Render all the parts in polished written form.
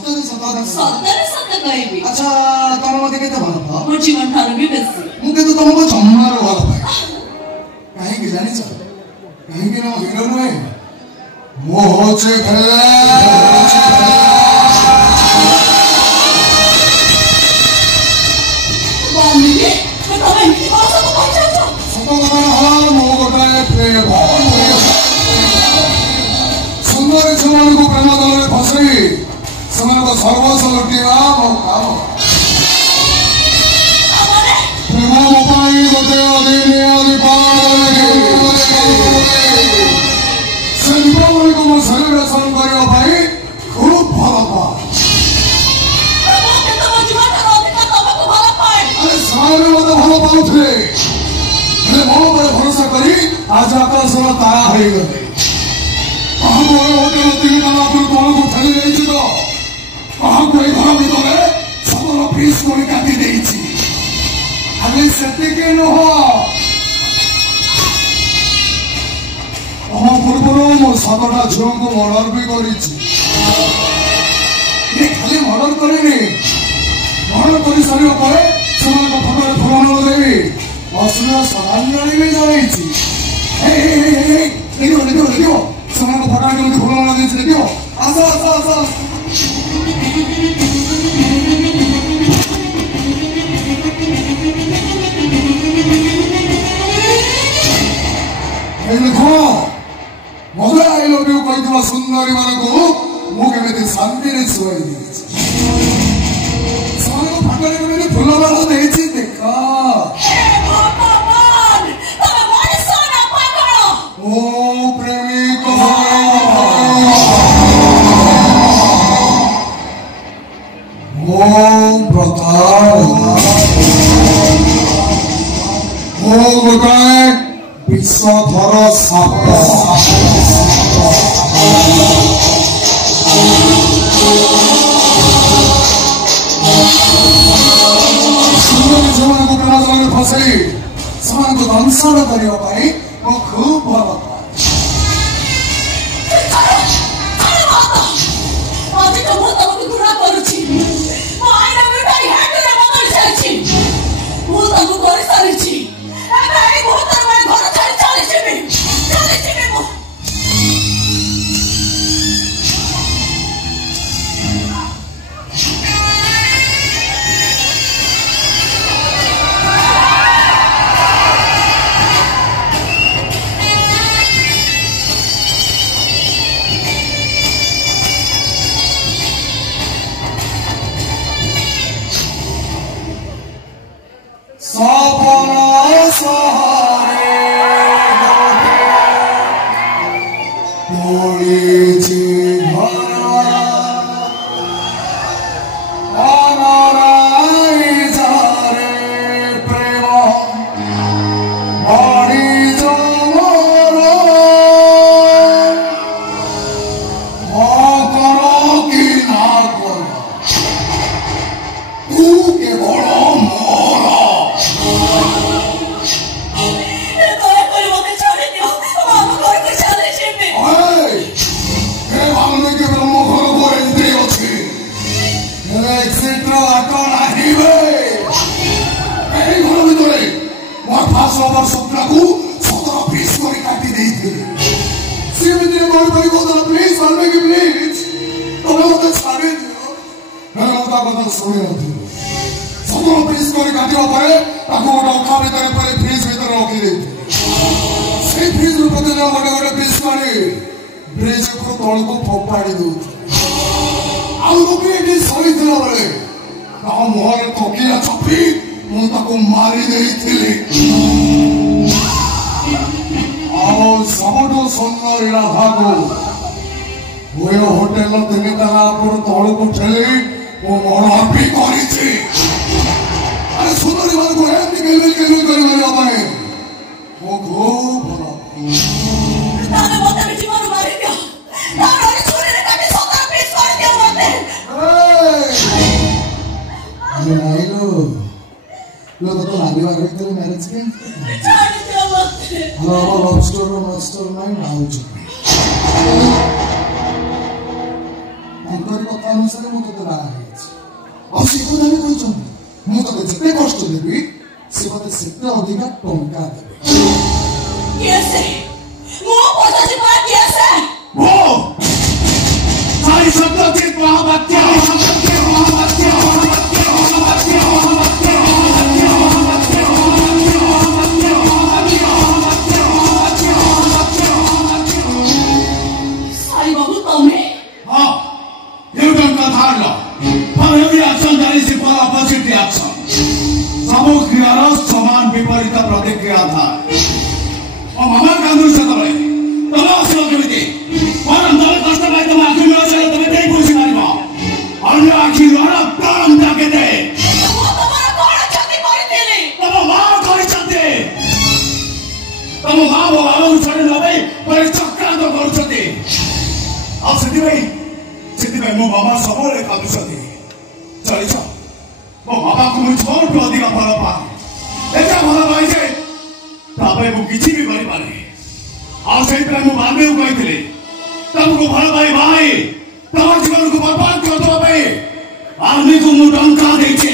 ସତରେ ସତ ସତରେ ସତ କହିବି। ଆଚ୍ଛା ତମେ ମତେ କେତେ ଭଲ ପାଅ? ମୋ ଜୀବନ ଠାରୁ ବି ବେଶୀ। ମୁଁ କିନ୍ତୁ ତମକୁ ଜମାରୁ ଭଲ ପାଏ। କାହିଁକି ଜାଣିଛ? କାହିଁକି ନା ହିରୋ ନୁହେଁ, ମୁଁ ହଉଛି ସୁନ୍ଦରୀ ସେମାନଙ୍କୁ ପ୍ରେମ ଦଳରେ ଫସାଇ ସେମାନଙ୍କ ସର୍ବସ୍ୱ ଲୁଟିବା ମୋ କାମ। ପ୍ରେମ ମୋ ପାଇଁ ଗୋଟେ ଅଦିନିଆ ସେ ଦୀପାବଳିକୁ ମୋ ସେଲିବ୍ରେସନ କରିବା ପାଇଁ ଖୁବ୍ ଭଲ ପାଏ। ସେମାନେ ମତେ ଭଲ ପାଉଥିଲେ, ହେଲେ ମୋ ଉପରେ ଭରସା କରି ଆଜି ଆକାଶର ତାରା ହେଇଗଲେ। କାହାକୁ ଏ ହୋଟେଲ 3 ତାଲା ଉପରୁ ତଳକୁ ଠେଲି ଦେଇଛି ତ, କାହାକୁ ଏ ଘର ଭିତରେ 17 ପିସ୍ କରି କାଟି ଦେଇଛି। ଖାଲି ସେତିକି ନୁହଁ, ତମ ପୂର୍ବରୁ ମୁଁ 7ଟା ଝିଅଙ୍କୁ ମର୍ଡର ବି କରିଛି। ଖାଲି ମର୍ଡର କରିନି, ମର୍ଡର କରିସାରିବା ପରେ ସେମାନଙ୍କ ଫଟୋରେ ଫୁଲମାଳ ଦେବି, ଅଶ୍ଳୀଳ ଶ୍ରଦ୍ଧାଞ୍ଜଳି ବି ଜଣେଇଛି। ଦେଖିବ ସେମାନଙ୍କ ଫଟୋରେ କେମିତି ଫୁଲମାଳ ଦେଇଛି ଦେଖିବ। ଆସ ଆସ ଆସ ଦେଖ, ମତେ ଆଇ ଲଭ୍ ୟୁ କହିଥିବା ସୁନ୍ଦରୀ ମାନଙ୍କୁ ମୁଁ କେମିତି ଶାନ୍ତିରେ ଶୁଆଇ ଦେଇଛି। ସେମାନଙ୍କ ଫଟୋରେ କେମିତି ଫୁଲମାଳ ଦେଇଛି ଦେଖ। ଓ ପ୍ରେମିକ ଓ ଗୋଟାଏ ବିଷଧର ସାପ। ସେମାନଙ୍କୁ ପ୍ରେମ ଜାଲରେ ଫସାଇ ସେମାନଙ୍କୁ ଦଂଶନ କରିବା ପାଇଁ ମୁଁ ଖୁବ୍ ଭଲ ପାଏ। ହୋଟେଲ 3 ତାଲା ଉପରୁ ତଳକୁ ଠେଲି ମୁଁ ମର୍ଡର ବି କରିଛି। ସୁନ୍ଦରୀ ମାନଙ୍କୁ ଏମିତି କେମିତି କରିବା ପାଇଁ ମୁଁ ଖୁବ୍ ଭଲ। ଲାଗିବା marriage love story master mind ଆଉଛି। ତାଙ୍କରି କଥା ଅନୁସାରେ ମୁଁ ତୋତେ ବାହା ହେଇଛି। ଆଉ ସେ କଥା ବି କହିଛନ୍ତି ମୁଁ ତୋତେ ଯେତେ କଷ୍ଟ ଦେବି ସେ ମତେ ସେତେ ଅଧିକା ଟଙ୍କା ଦେବେ। କିଏ ସେ? ମୁଁ ପଚାରୁଛି ପରା କିଏ ସେ? ମୁଁ ସାଇ ସତ୍ୟଜିତ ମହାପାତ୍ର। साई बाबू तमे? हाँ, न्यूटन का धारणा पर every action there is equal opposite reaction। ସବୁ କ୍ରିୟାର ସମାନ ବିପରୀତ ପ୍ରତିକ୍ରିୟା ଥାଏ। ଓ ମାମା କାନ୍ଦୁଛ ତମେ ତମେ ଆସିବ କେମିତି? ବରଂ ତମେ କଷ୍ଟ ପାଇ ତମ ଆଖି ଲୁହରେ ତମେ ଦେଇ ବୁଝି ପାରିବ। ଅନ୍ୟ ଆଖି ଲୁହର ପ୍ରାଣ ଟାକେ ଦେ। ମୁଁ ତମର କଣ କ୍ଷତି କରିଥିଲି? ତମ ମା କରିଛନ୍ତି। ତମ ମା ମୋ ବାବାଙ୍କୁ ଛାଡ଼ି ନେବେ ପରେ ଚକ୍ରାନ୍ତ କରୁଛନ୍ତି। ଆଉ ସେଥିପାଇଁ ମୋ ମାମା ସବୁବେଳେ କାନ୍ଦୁଛନ୍ତି। ଚଳିଛ ମୋ ବାବାଙ୍କୁ ମୁଁ ଛୋଟୁ ଅଧିକ ଭଲ ପାଏ। ଏତେ ଭଲ ପାଏ ଯେ ତା ପାଇଁ ମୁଁ କିଛି ବି କରିପାରେ। ଆଉ ସେଇଥିପାଇଁ ମୁଁ ବାନ୍ଧବକୁ କହିଥିଲି ତମକୁ ଭଲ ପାଇ ଭାଇ ତମ ଜୀବନକୁ ବର୍ବାଦ କରିଦେବା ପାଇଁ ଆର୍ମିକୁ ମୁଁ ଟଙ୍କା ଦେଇଛି।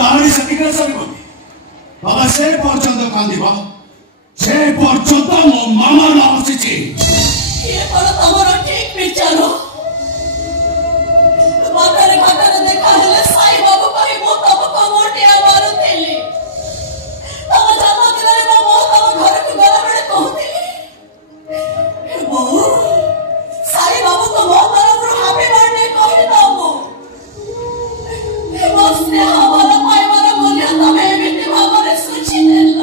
ଗାଡ଼ି ସେତିକି ସରିବନି। ବାବା ସେ ପର୍ଯ୍ୟନ୍ତ କାନ୍ଦିବ ସେ ପର୍ଯ୍ୟନ୍ତ ମୋ ମାମା ନ ଆସିଛି। କିଏ କଣ ତମର ଠିକ ବିଚାର? ବାଟରେ ଘାଟରେ ଦେଖା ହେଲେ ସାଇ ବାବୁ କହି ମୁଁ ତମକୁ ମୋଟିଆ ମାରୁଥିଲି। ତମ ଜନ୍ମଦିନରେ ମୋ ବୋଉ ତମ ଘରକୁ ଗଲାବେଳେ କହୁଥିଲି ବୋଉ ସାଇ ବାବୁଙ୍କ ମୋ ତରଫରୁ ହାପି ବାର୍ଥଡେ କହିଦବ। ମୋ ସ୍ନେହ ଭଲ ପାଇବାର ମୂଲ୍ୟ ତମେ ଏମିତି ଭାବରେ ଶୁଝି ନେଲ।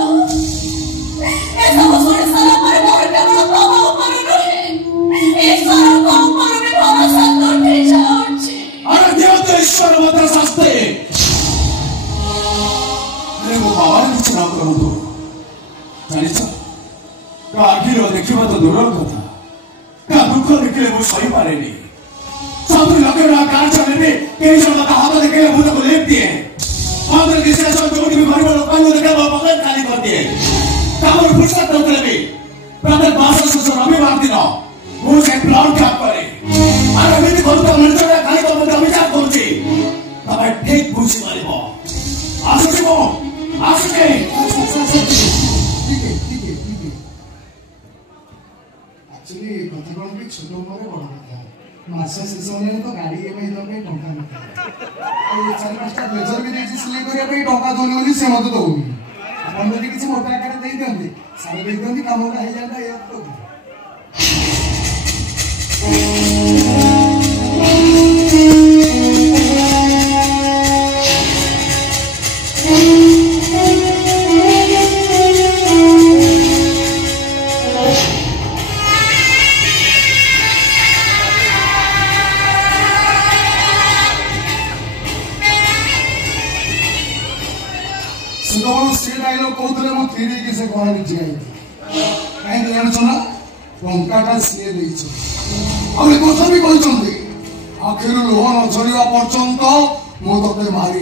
ଏସବୁ ଶୁଣି ସାରା ପରେ ମୋର କେବଳ ତମ ଉପରେ ନୁହେଁ ଈଶ୍ୱରଙ୍କ ଉପରେ ବି ଭରସା ତୁଟି ଯାଉଛି। अरे देवता ईश्वर मत शास्ते अरे वो बाबा ने कुछ ना करो तो जानिछ का आखिर देखिबा तो दूर कथा का दुख देखले वो सही पारेनी। सब लगे ना कार चलेबे के जन का हाथ देखले वो तो लेप दिए मात्र किसी ऐसा जोड़ी भी घर में लोग को देखे वो पकड़ खाली कर दिए कामर फुर्सत न करे प्रत्येक मास से रविवार दिन वो से प्लान कैप करे अरे अभी तो मंत्र खाली तो मत विचार କରୁଛି ତମେ ଠିକ ବୁଝି ପାରିବ। ଆସୁଛି ମୁଁ ଆସୁଛି। एक्चुअली कथा कौन कि छोट उम्र बड़ कथा मास शेष होने तो गाड़ी EMI दवा पे टंका नथा और 4-5टा ब्लेजर भी देछि सिलाई करिया पे टंका दोनी बोली से मत दउनी अपन जदि किछि मोटा आकार देई दियंती सारे देई दियंती काम का हे जांदा या तो से डायलॉग कहते मो थेरी के से कौन भी जाई कहीं जान छना टंकाटा से देइछ और कथा भी कहचंदी आखिर लोह न झरिया पर्यंत मो तते मारी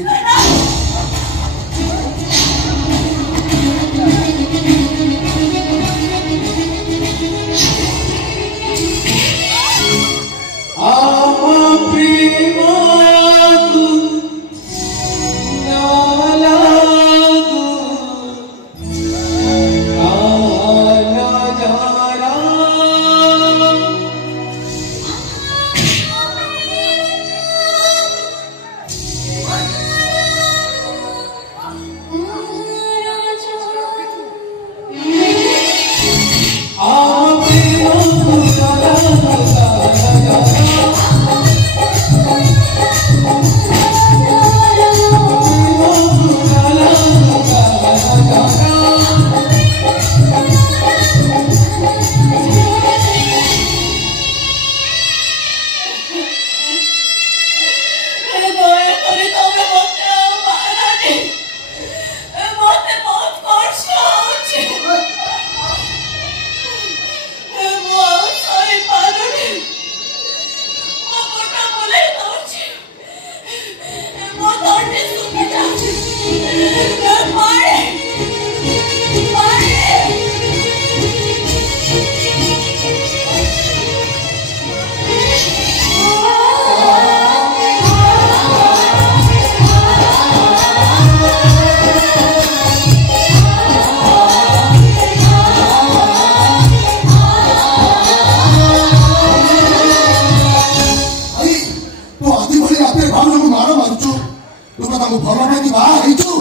ତାକୁ ଭଲ ପାଇକି ବାହା ହେଇଛୁ?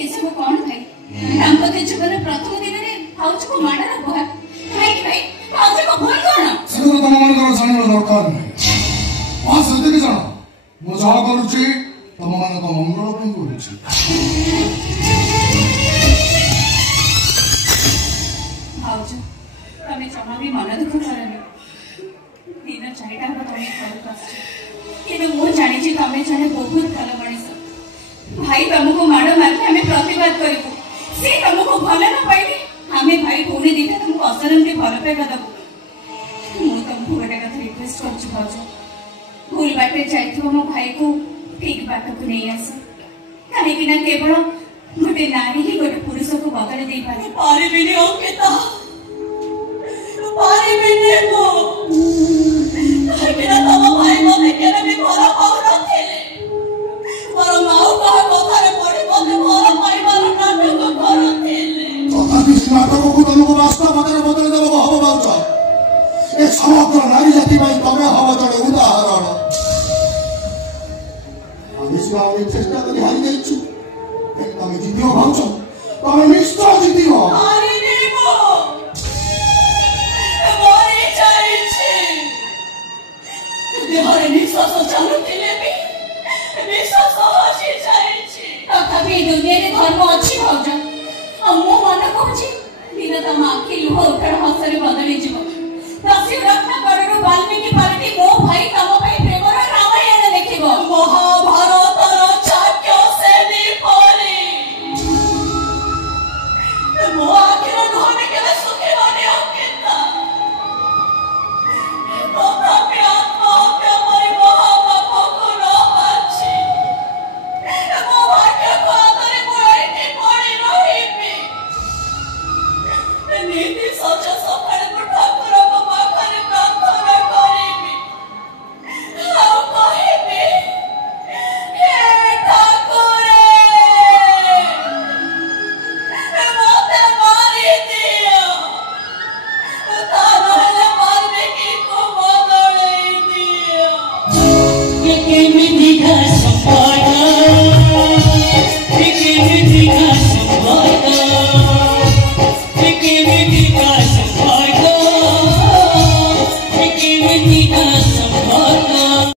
ଏସବୁ କଣ ଭାଇ? ଦାମ୍ପତ୍ୟ ଜୀବନ ପ୍ରଥମ ଦିନରେ ଭାଉଜକୁ ମାଡ଼ର ଗୁହାର। କାହିଁକି ଭାଇ? ଭାଉଜକୁ ଭୁଲ କଣ? ସେଗୁলো ତମମାନଙ୍କର ଜାଣିବା ଦରକାର ନାହିଁ। ବାସ୍ ସେତିକି ଜାଣ, ମୁଁ ଯାହା କରୁଛି ତମମାନଙ୍କ ମଙ୍ଗଳ ପାଇଁ କରୁଛି। ଭାଉଜ, ତମେ ଜମା ବି ମନ ଦୁଃଖ କରନି। ଦିନ 4ଟା ହବ ତମେ ଘରକୁ ଆସିଛ, କିନ୍ତୁ ମୁଁ ଜାଣିଛି ତମେ ଜଣେ ବହୁତ ଭଲ ମଣିଷ। ଭାଇ ତମକୁ ମାଡ଼ ମାରିଲେ ଆମେ ପ୍ରତିବାଦ କରିବୁ। ସେ ତମକୁ ଭଲ ନ ପାଇଲେ ଆମେ ଭାଇ ଭଉଣୀ ଦିଟା ତମକୁ ଅସରନ୍ତି ଭଲ ପାଇବା ଦବୁ। ମୁଁ ତମକୁ ଗୋଟେ କଥା ରିକ୍ୱେଷ୍ଟ କରୁଛି ଭାଉଜ, ଭୁଲ ବାଟରେ ଯାଇଥିବ ମୋ ଭାଇକୁ ଠିକ ବାଟକୁ ନେଇ ଆସ। କାହିଁକି ନା କେବଳ ଗୋଟେ ନାରୀ ହିଁ ଗୋଟେ ପୁରୁଷକୁ ବଦଳି ଦେଇପାରେ। ପାରିବିନି ଅଙ୍କିତା, ପାରିବିନି ମୁଁ। କାହିଁକି ନା ତମ ଭାଇ ମତେ କେବେ ବି ଭଲ ପାଉନଥିଲେ। ମୋର ମାଉ କାହା କଥାରେ ପଡି ମତେ ଭଲ ପାଇବାର ନାଟକ କରୁଥିଲେ। ତଥାପି ସେ ନାଟକକୁ ତମକୁ ବାସ୍ତବତାରେ ବଦଳି ଦେବାକୁ ହବ ଭାଉଜ। ଏ ସମଗ୍ର ନାରୀ ଜାତି ପାଇଁ ତମେ ହବ ଜଣେ ଉଦାହରଣ। ଆମେ ସିନା ଅନେକ ଚେଷ୍ଟା କରି ହାରି ଯାଇଛୁ, ତମେ ଜିତିବ ଭାଉଜ, ତମେ ନିଶ୍ଚୟ ଜିତିବ। ଦେହରେ ନିଶ୍ୱାସ ଚାଲୁଥିଲେ ବି ନିଶ୍ୱାସ ହଜି ଯାଇଛି। ତଥାପି ଏ ଦୁନିଆରେ ଧର୍ମ ଅଛି ଭାଉଜ। ଆଉ ମୁଁ ମନେ କହୁଛି ଦିନ ତମ ଆଖି ଲୁହ ଉଠାଣ ହସରେ ବଦଳିଯିବ। ଦସ୍ୟୁ ରତ୍ନାକରରୁ ବାଲ୍ମୀକି ପାଲଟି ମୋ ଭାଇ ତମ ପାଇଁ ପ୍ରେମର ରାମାୟଣ ଲେଖିବ। ମହାଭାରତର ଚାକ୍ୟ ସେନି ପରି ମୋ ଆଖିର ଲୁହରେ କେବେ ଶୁଖିବନି ଅଙ୍କିତା। ତଥାପି ଆତ୍ମହତ୍ୟା ପରି ମହାପାପକୁ ନ ବାଛି ମୋ ଭାଗ୍ୟକୁ ଆଦରି ମୁଁ ଏଠି ପଡ଼ି ରହିବି। ନିତି ସଜ ସକାଳେ ମୁଁ ଠାକୁରଙ୍କ ପାଖରେ ପ୍ରାର୍ଥନା କରିବି ଆଉ କହିବି, ହେ ଠାକୁରେ ମତେ ମାରିଦିଅ, ତା ନହେଲେ ବାଲ୍ମୀକିକୁ ବଦଳେଇ ଦିଅ।